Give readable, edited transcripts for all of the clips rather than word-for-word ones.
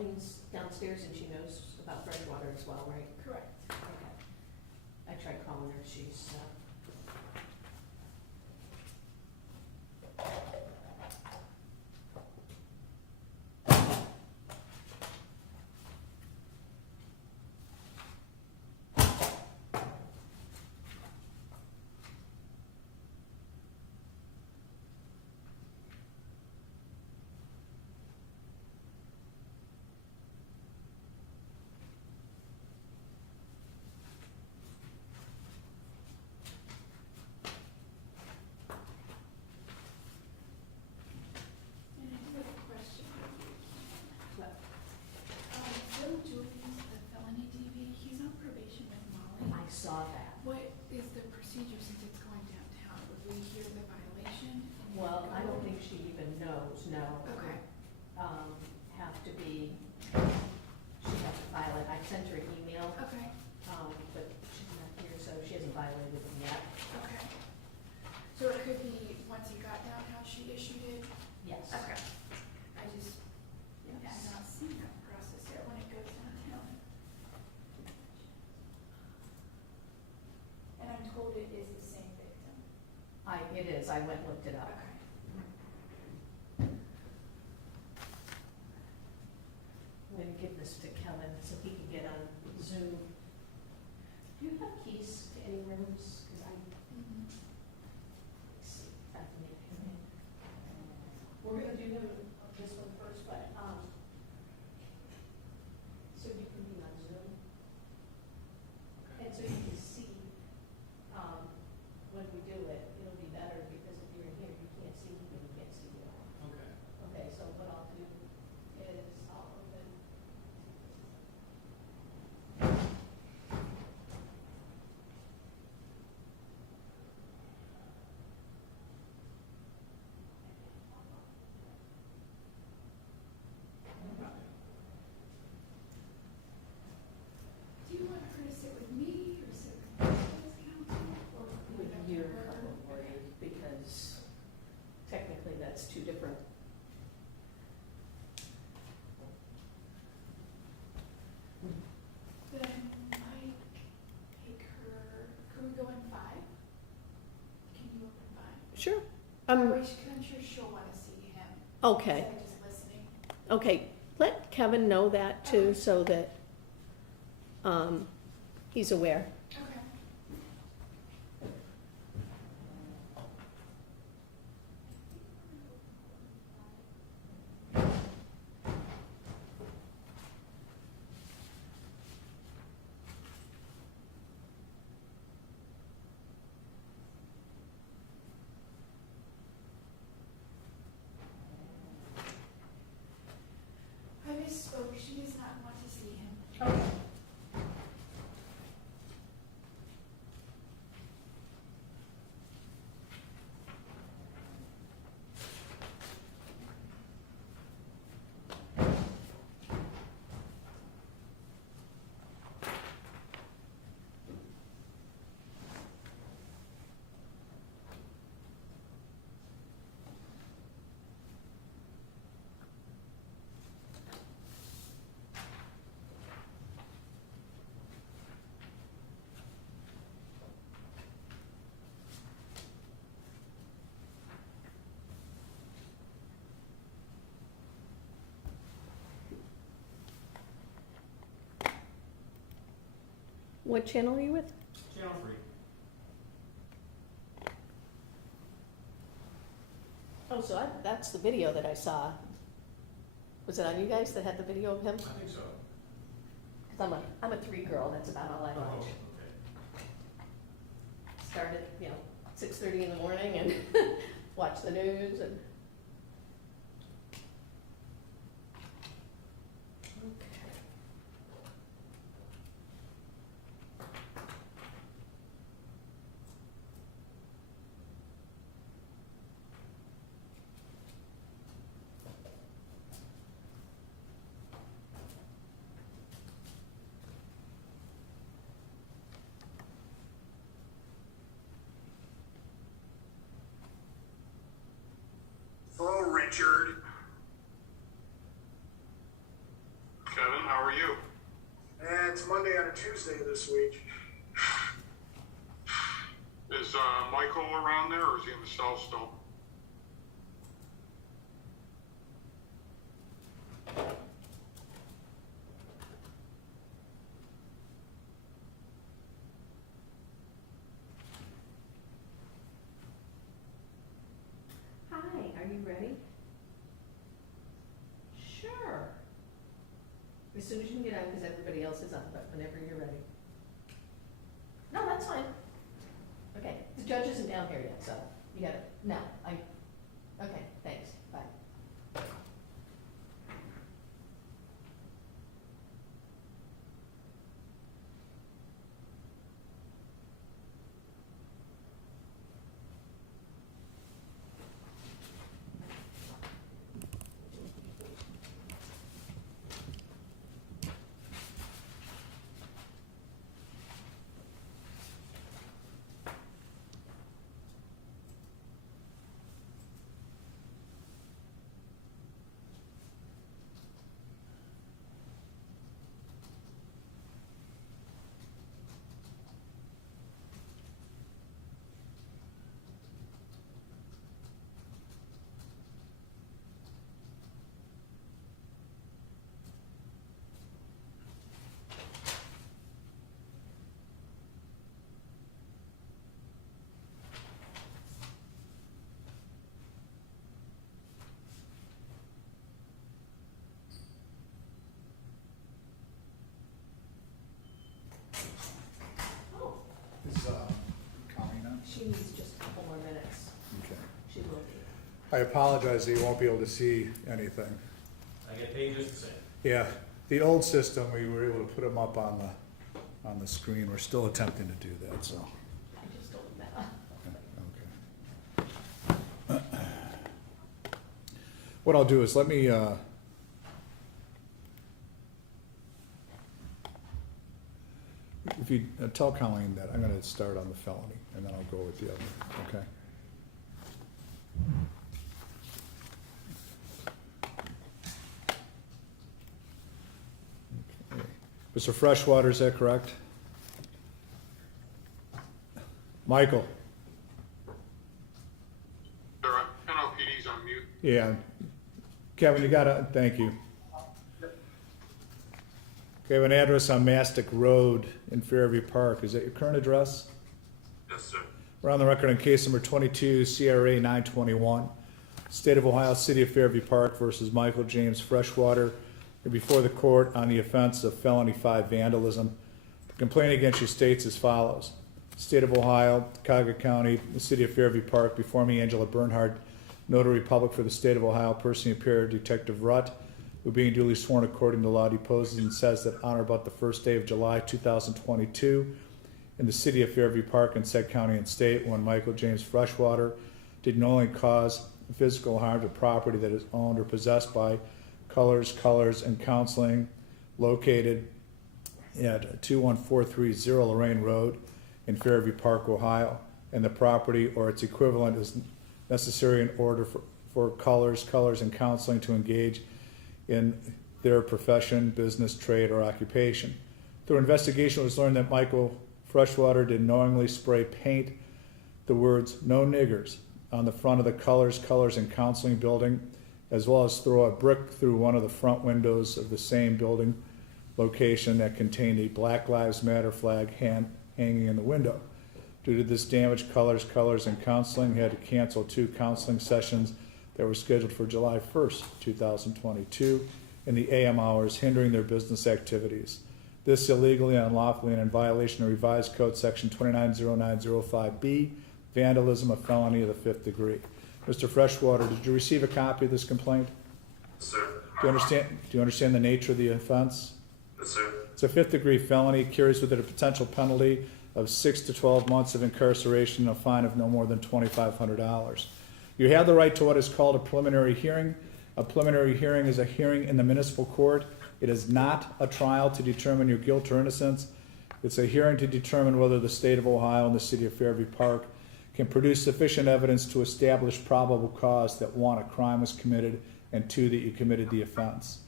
Darlene's downstairs and she knows about Freshwater as well, right? Correct. Okay. I tried calling her, she's, And I do have a question for you. what? Bill Jordan's the felony DV, he's on probation with Molly. I saw that. What is the procedure since it's going downtown? Would we hear the violation? and Well, go? I don't think she even knows, no. Okay. Have to be, she has to file it. I sent her an email, Okay, but she's not here, so she hasn't violated them yet. okay. So it could be, once he got downtown, she issued it? Yes. Okay. I just have Yes. not seen that process yet when it goes downtown. And I'm told it is the same victim. It is, I went and looked it up. Okay. I'm gonna give this to Kevin so he can get on Zoom. Do you have keys to any rooms? Cause I, let's see, if I can get him in. We're gonna do this one first, but, so you can be on Zoom. And so you can see, when we do it, it'll be better because if you're in here, you can't see me and you can't see me. Okay. Okay, so what I'll do is I'll open. Do you want her to sit with me or sit with the council or With up to your her? probably, because technically that's two different. Then Mike, take her, can we go in 5? Can you open 5? Sure. I'm sure she'll wanna see him. Okay, Instead of just listening. okay, let Kevin know that too, Okay. so that, he's aware. Okay. I misspoke, she does not want to see him. Okay. What channel are you with? Channel 3. Oh, so that's the video that I saw. Was it on you guys that had the video of him? I think so. Cause I'm a 3 girl, that's about all I Oh, watch. okay. Start at, 6:30 in the morning and watch the news and. Okay. Hello, Richard. Tuesday this week. Is Michael around there, or is he in the cell still? Hi, are you ready? Sure. As soon as you can get on, because everybody else is on, but whenever you're ready. No, that's fine. Okay, the judge isn't down here yet, so you gotta, no, okay, thanks, bye. Oh, Is Colleen on? she needs just a couple more minutes. Okay. She will be. I apologize that you won't be able to see anything. I get paid just the same. Yeah, the old system, we were able to put them up on the screen. We're still attempting to do that, so. I just don't know. Okay. What I'll do is let me, if you tell Colleen that I'm gonna start on the felony, and then I'll go with the other, okay? Okay. Mr. Freshwater, is that correct? Michael? There, NLPD's on mute. Yeah. Kevin, you gotta, thank you. Okay, I have an address on Mastic Road in Fairview Park. Is that your current address? Yes, sir. We're on the record on case number 22, CRA 921. State of Ohio, City of Fairview Park versus Michael James Freshwater. You're before the court on the offense of felony 5 vandalism. The complaint against you states as follows. State of Ohio, Cuyahoga County, the City of Fairview Park, before me, Angela Bernhardt, Notary Public for the State of Ohio, personally appeared Detective Rutt, who being duly sworn according to law deposes and says that on or about the first day of July 2022 in the City of Fairview Park in said county and state, when Michael James Freshwater did not only cause physical harm to property that is owned or possessed by Colors and Counseling, located at 21430 Lorain Road in Fairview Park, Ohio, and the property or its equivalent is necessary in order for Colors and Counseling to engage in their profession, business, trade, or occupation. Through investigation, it was learned that Michael Freshwater did knowingly spray paint the words "No Niggers" on the front of the Colors and Counseling building, as well as throw a brick through one of the front windows of the same building location that contained a Black Lives Matter flag hanging in the window. Due to this damage, Colors and Counseling had to cancel 2 counseling sessions that were scheduled for July 1st, 2022 in the AM hours, hindering their business activities. This illegally, unlawfully, and in violation of Revised Code Section 290905B, vandalism, a felony of the 5th degree. Mr. Freshwater, did you receive a copy of this complaint? Yes, sir. Do you understand the nature of the offense? Yes, sir. It's a 5th degree felony, carries with it a potential penalty of 6 to 12 months of incarceration and a fine of no more than $2,500. You have the right to what is called a preliminary hearing. A preliminary hearing is a hearing in the municipal court. It is not a trial to determine your guilt or innocence. It's a hearing to determine whether the state of Ohio and the city of Fairview Park can produce sufficient evidence to establish probable cause that 1, a crime was committed, and 2, that you committed the offense.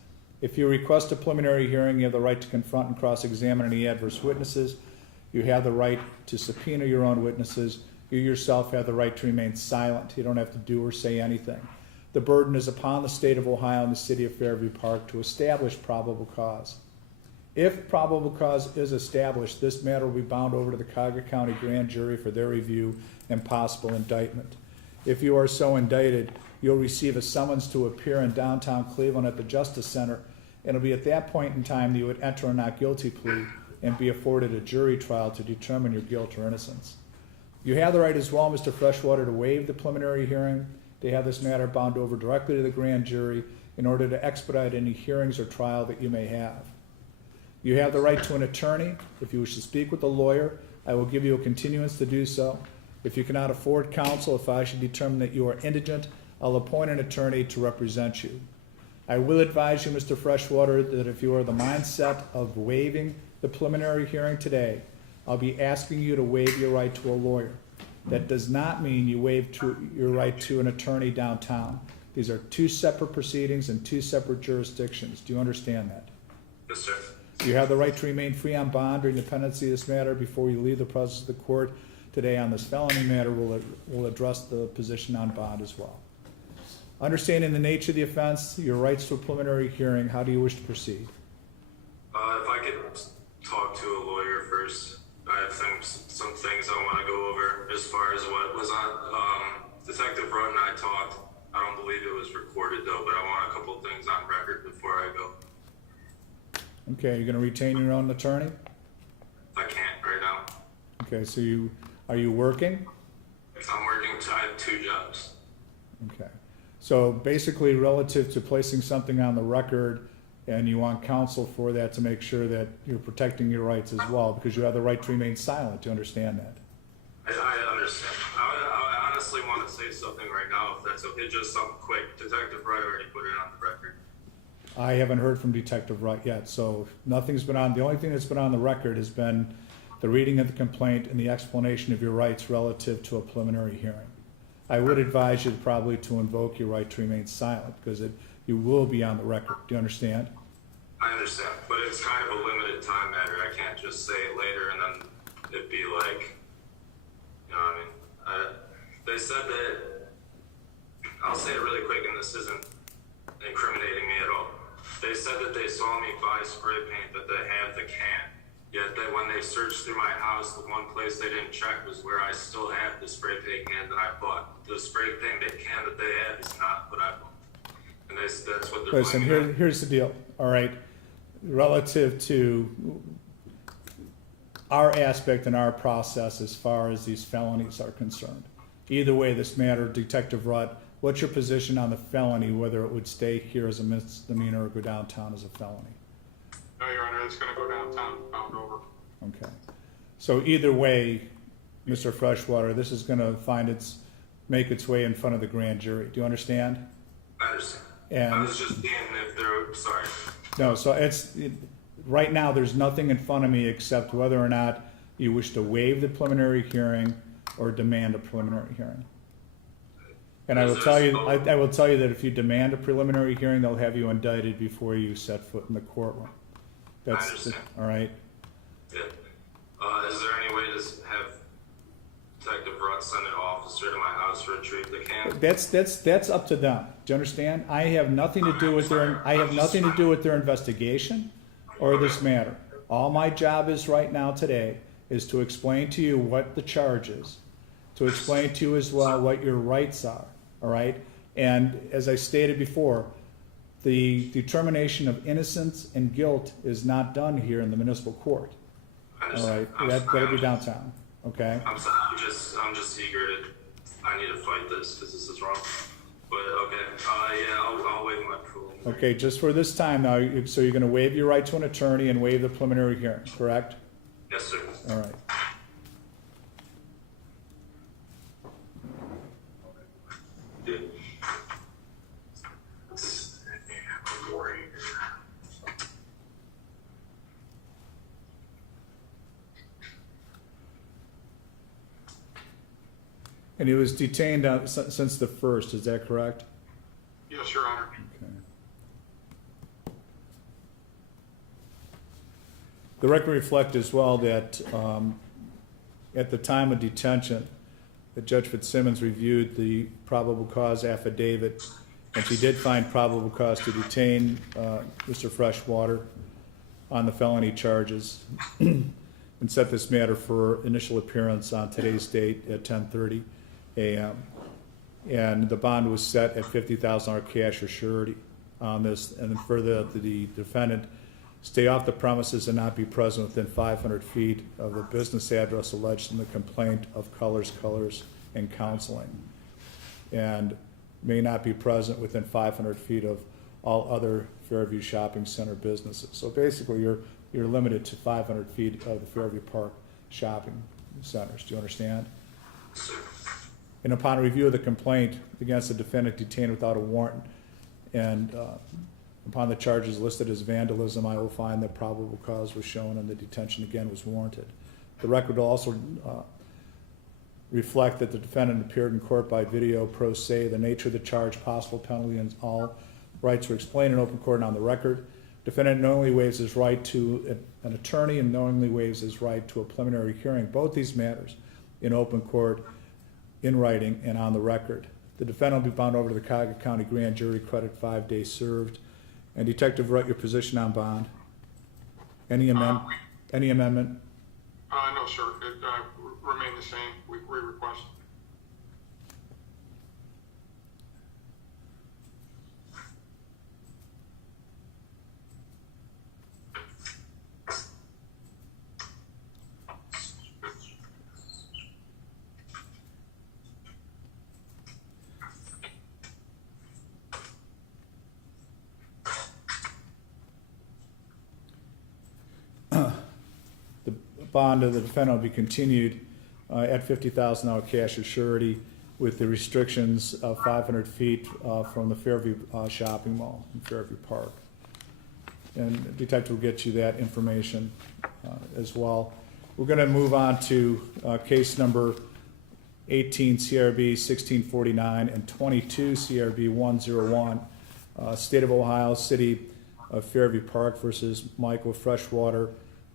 If you request a preliminary hearing, you have the right to confront and cross-examine any adverse witnesses. You have the right to subpoena your own witnesses. You yourself have the right to remain silent. You don't have to do or say anything. The burden is upon the state of Ohio and the city of Fairview Park to establish probable cause. If probable cause is established, this matter will be bound over to the Cuyahoga County Grand Jury for their review and possible indictment. If you are so indicted, you'll receive a summons to appear in downtown Cleveland at the Justice Center. It'll be at that point in time that you would enter a not guilty plea and be afforded a jury trial to determine your guilt or innocence. You have the right as well, Mr. Freshwater, to waive the preliminary hearing. They have this matter bound over directly to the grand jury in order to expedite any hearings or trial that you may have. You have the right to an attorney. If you wish to speak with a lawyer, I will give you a continuance to do so. If you cannot afford counsel, if I should determine that you are indigent, I'll appoint an attorney to represent you. I will advise you, Mr. Freshwater, that if you are the mindset of waiving the preliminary hearing today, I'll be asking you to waive your right to a lawyer. That does not mean you waive your right to an attorney downtown. These are two separate proceedings and two separate jurisdictions. Do you understand that? Yes, sir. You have the right to remain free on bond during the pendency of this matter before you leave the presence of the court. Today on this felony matter, we'll address the position on bond as well. Understanding the nature of the offense, your rights to a preliminary hearing, how do you wish to proceed? If I could talk to a lawyer first, I have some things I want to go over as far as what was on. Detective Rudd and I talked. I don't believe it was recorded though, but I want a couple things on record before I go. Okay, you're going to retain your own attorney? I can't right now. Okay, so are you working? I'm working. I have 2 jobs. Okay. So basically, relative to placing something on the record, and you want counsel for that to make sure that you're protecting your rights as well, because you have the right to remain silent. Do you understand that? I understand. I honestly want to say something right now, if that's okay. Just something quick. Detective Wright already put it on the record. I haven't heard from Detective Wright yet, so nothing's been on. The only thing that's been on the record has been the reading of the complaint and the explanation of your rights relative to a preliminary hearing. I would advise you probably to invoke your right to remain silent, because you will be on the record. Do you understand? I understand, but it's kind of a limited time matter. I can't just say it later and then it'd be like, you know what I mean? They said that, I'll say it really quick, and this isn't incriminating me at all. They said that they saw me buy spray paint, that they had the can. Yet that when they searched through my house, the one place they didn't check was where I still had the spray paint can that I bought. The spray paint can that they had is not what I bought. And that's what they're Listen, blaming. here's the deal, all right? Relative to our aspect and our process as far as these felonies are concerned. Either way, this matter, Detective Rudd, what's your position on the felony, whether it would stay here as a misdemeanor or go downtown as a felony? No, Your Honor, it's gonna go downtown, bound over. Okay. So either way, Mr. Freshwater, this is gonna make its way in front of the grand jury. Do you understand? I understand. And I was just seeing if they're, sorry. no, so right now, there's nothing in front of me except whether or not you wish to waive the preliminary hearing or demand a preliminary hearing. And I will tell you, I will tell you that if you demand a preliminary hearing, they'll have you indicted before you set foot in the courtroom. I understand. All right. Yeah. Is there any way to have Detective Rudd send an officer to my house to retrieve the can? That's up to them. Do you understand? I have nothing to do with their investigation or this matter. All my job is right now today is to explain to you what the charge is, to explain to you as well what your rights are. All right. And as I stated before, the determination of innocence and guilt is not done here in the municipal court. All right. That'll be downtown. Okay. I'm just eager to. I need to fight this because this is wrong. But okay, yeah, I'll waive my approval. Okay, just for this time now, so you're gonna waive your right to an attorney and waive the preliminary hearing, correct? Yes, sir. All right. Yeah. And he was detained since the 1st, is that correct? Yes, Your Honor. Okay. The record reflects as well that at the time of detention, that Judge Fitzsimmons reviewed the probable cause affidavit, and she did find probable cause to detain Mr. Freshwater on the felony charges and set this matter for initial appearance on today's date at 10:30 a.m. And the bond was set at $50,000 cash or surety on this, and then further that the defendant stay off the premises and not be present within 500 feet of the business address alleged in the complaint of Colors, and Counseling, and may not be present within 500 feet of all other Fairview Shopping Center businesses. So basically, you're limited to 500 feet of the Fairview Park shopping centers. Do you understand? And upon review of the complaint against the defendant detained without a warrant, and upon the charges listed as vandalism, I will find that probable cause was shown and the detention again was warranted. The record will also reflect that the defendant appeared in court by video pro se. The nature of the charge, possible penalty, and all rights were explained in open court and on the record. Defendant knowingly waives his right to an attorney and knowingly waives his right to a preliminary hearing. Both these matters in open court, in writing, and on the record. The defendant will be bound over to the Cuyahoga County Grand Jury, credit 5 days served. And Detective Wright, your position on bond? Any amendment? No, sir. It remain the same. We request. The bond of the defendant will be continued at $50,000 cash or surety with the restrictions of 500 feet from the Fairview shopping mall in Fairview Park. And the detective will get you that information as well. We're going to move on to case number 18 CRB 1649 and 22 CRB 101, State of Ohio, City of Fairview Park versus Michael Freshwater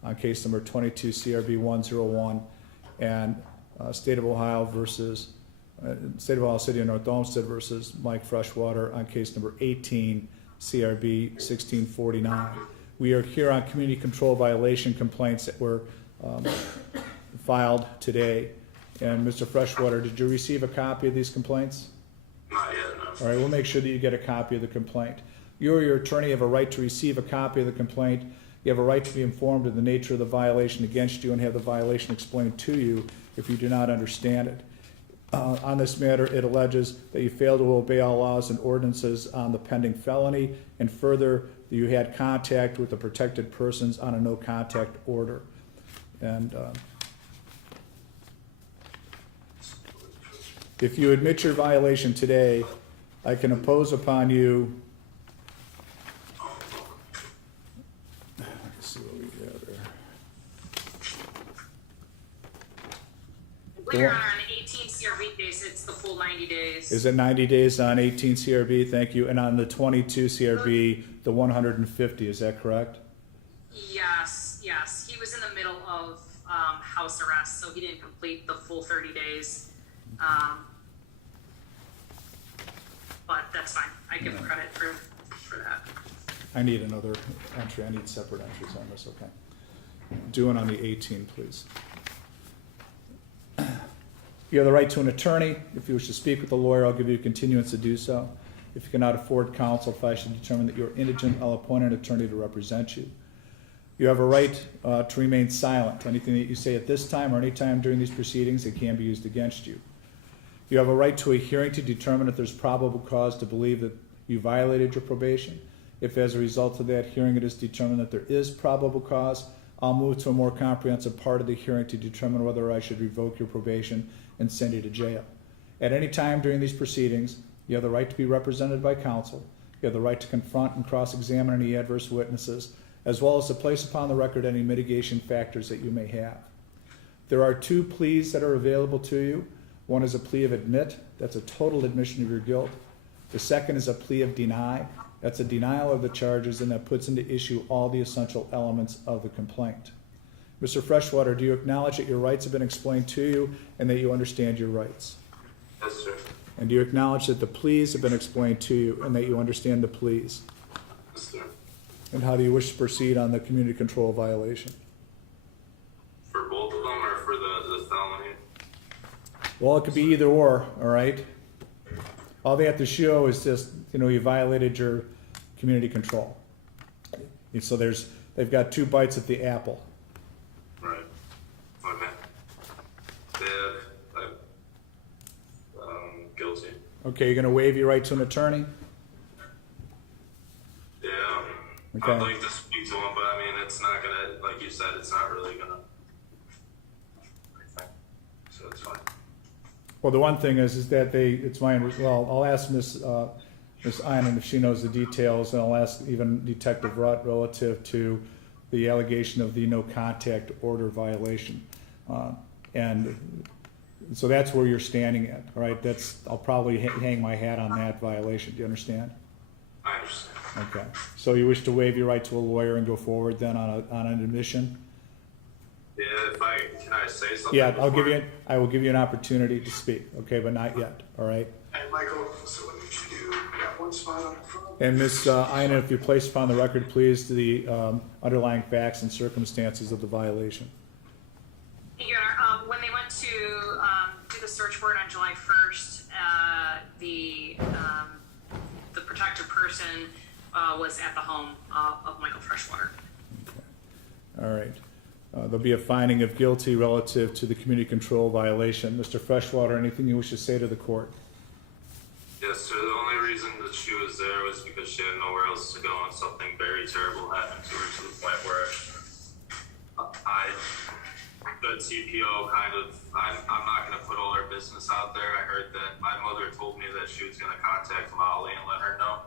on case number 22 CRB 101, and State of Ohio versus State of Ohio City of North Olmsted versus Mike Freshwater on case number 18 CRB 1649. We are here on community control violation complaints that were filed today. And Mr. Freshwater, did you receive a copy of these complaints? Not yet, no. All right, we'll make sure that you get a copy of the complaint. You or your attorney have a right to receive a copy of the complaint. You have a right to be informed of the nature of the violation against you and have the violation explained to you if you do not understand it. On this matter, it alleges that you failed to obey all laws and ordinances on the pending felony, and further, that you had contact with the protected persons on a no contact order. And if you admit your violation today, I can impose upon you. Let's see what we have there. Well, Your Honor, on 18 CRB case, it's the full 90 days. Is it 90 days on 18 CRB? Thank you. And on the 22 CRB, the 150, is that correct? Yes. He was in the middle of house arrest, so he didn't complete the full 30 days. But that's fine. I give credit for that. I need another entry. I need separate entries on this, okay. Do it on the 18, please. You have the right to an attorney. If you wish to speak with a lawyer, I'll give you a continuance to do so. If you cannot afford counsel, if I should determine that you're indigent, I'll appoint an attorney to represent you. You have a right to remain silent. Anything that you say at this time or any time during these proceedings, it can be used against you. You have a right to a hearing to determine if there's probable cause to believe that you violated your probation. If as a result of that hearing it is determined that there is probable cause, I'll move to a more comprehensive part of the hearing to determine whether I should revoke your probation and send you to jail. At any time during these proceedings, you have the right to be represented by counsel. You have the right to confront and cross-examine any adverse witnesses, as well as to place upon the record any mitigation factors that you may have. There are two pleas that are available to you. One is a plea of admit. That's a total admission of your guilt. The second is a plea of deny. That's a denial of the charges, and that puts into issue all the essential elements of the complaint. Mr. Freshwater, do you acknowledge that your rights have been explained to you and that you understand your rights? Yes, sir. And do you acknowledge that the pleas have been explained to you and that you understand the pleas? Yes, sir. And how do you wish to proceed on the community control violation? For both of them or for the felony? Well, it could be either or, all right? All they have to show is just, you violated your community control. And so they've got 2 bites at the apple. Right. Okay. Yeah, guilty. Okay, you're gonna waive your right to an attorney? Yeah. Okay. I'd like to speak to him, but I mean, it's not gonna, like you said, it's not really gonna. So it's fine. Well, the one thing is that I'll ask Miss Inan if she knows the details, and I'll ask even Detective Rutt relative to the allegation of the no contact order violation. And so that's where you're standing at, all right? I'll probably hang my hat on that violation. Do you understand? I understand. Okay. So you wish to waive your right to a lawyer and go forward then on an admission? Yeah, can I say something? Yeah, before? I will give you an opportunity to speak, okay, but not yet, all right? Hey, Michael, so what did you do? You got one spot on the front. And Ms. Inan, if you place upon the record, please, the underlying facts and circumstances of the violation. Your Honor, when they went to do the search warrant on July 1st, the protected person was at the home of Michael Freshwater. All right. There'll be a finding of guilty relative to the community control violation. Mr. Freshwater, anything you wish to say to the court? Yes, sir. The only reason that she was there was because she had nowhere else to go, and something very terrible happened to her to the point where the TPO I'm not going to put all her business out there. I heard that my mother told me that she was going to contact Molly and let her know,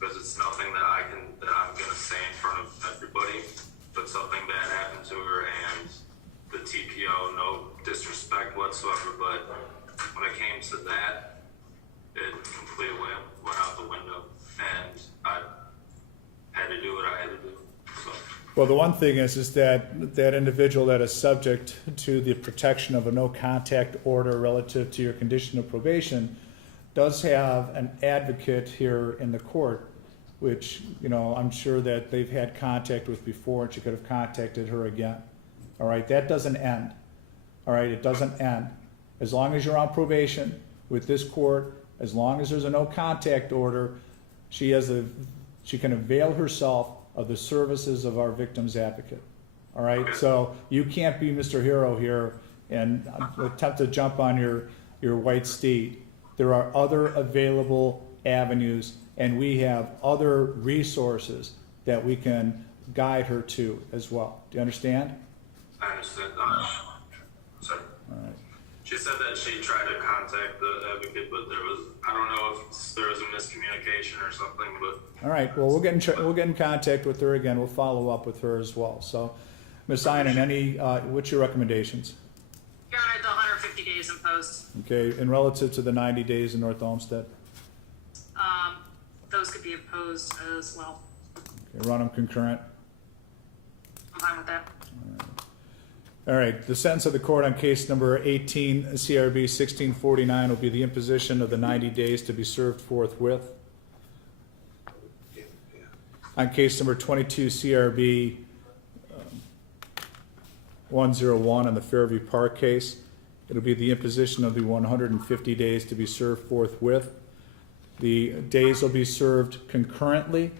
because it's nothing that I'm going to say in front of everybody. But something bad happened to her, and the TPO, no disrespect whatsoever, but when it came to that, it completely went out the window, and I had to do what I had to do. So. Well, the one thing is that that individual that is subject to the protection of a no contact order relative to your condition of probation does have an advocate here in the court, which, I'm sure that they've had contact with before, and she could have contacted her again. All right, that doesn't end. All right, it doesn't end. As long as you're on probation with this court, as long as there's a no contact order, she can avail herself of the services of our victim's advocate. All right, so you can't be Mr. Hero here and attempt to jump on your white steed. There are other available avenues, and we have other resources that we can guide her to as well. Do you understand? I understand. Sorry. All right. She said that she tried to contact the advocate, but I don't know if there was a miscommunication or something, but. All right, well, we'll get in contact with her again. We'll follow up with her as well. So, Ms. Inan, what's your recommendations? Your Honor, the 150 days imposed. Okay, and relative to the 90 days in North Olmsted? Those could be imposed as well. Okay, run them concurrent. I'm fine with that. All right, the sentence of the court on case number 18 CRB 1649 will be the imposition of the 90 days to be served forthwith. On case number 22 CRB 101 on the Fairview Park case, it'll be the imposition of the 150 days to be served forthwith. The days will be served concurrently,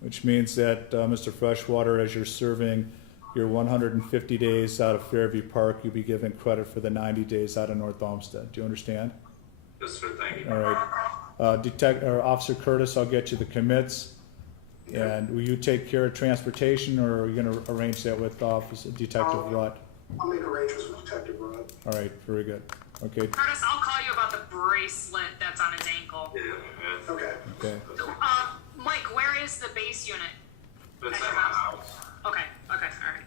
which means that Mr. Freshwater, as you're serving your 150 days out of Fairview Park, you'll be given credit for the 90 days out of North Olmsted. Do you understand? Yes, sir. Thank you. All right. Officer Curtis, I'll get you the commits. And will you take care of transportation, or are you going to arrange that with Detective Rutt? I'll make arrangements with Detective Rutt. All right, very good. Okay. Curtis, I'll call you about the bracelet that's on his ankle. Yeah. Okay. Okay. Mike, where is the base unit? It's at my house. Okay, all right.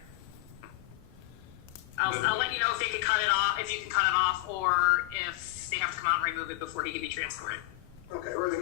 I'll let you know if they can cut it off, if you can cut it off, or if they have to come out and remove it before he can be transported. Okay, or they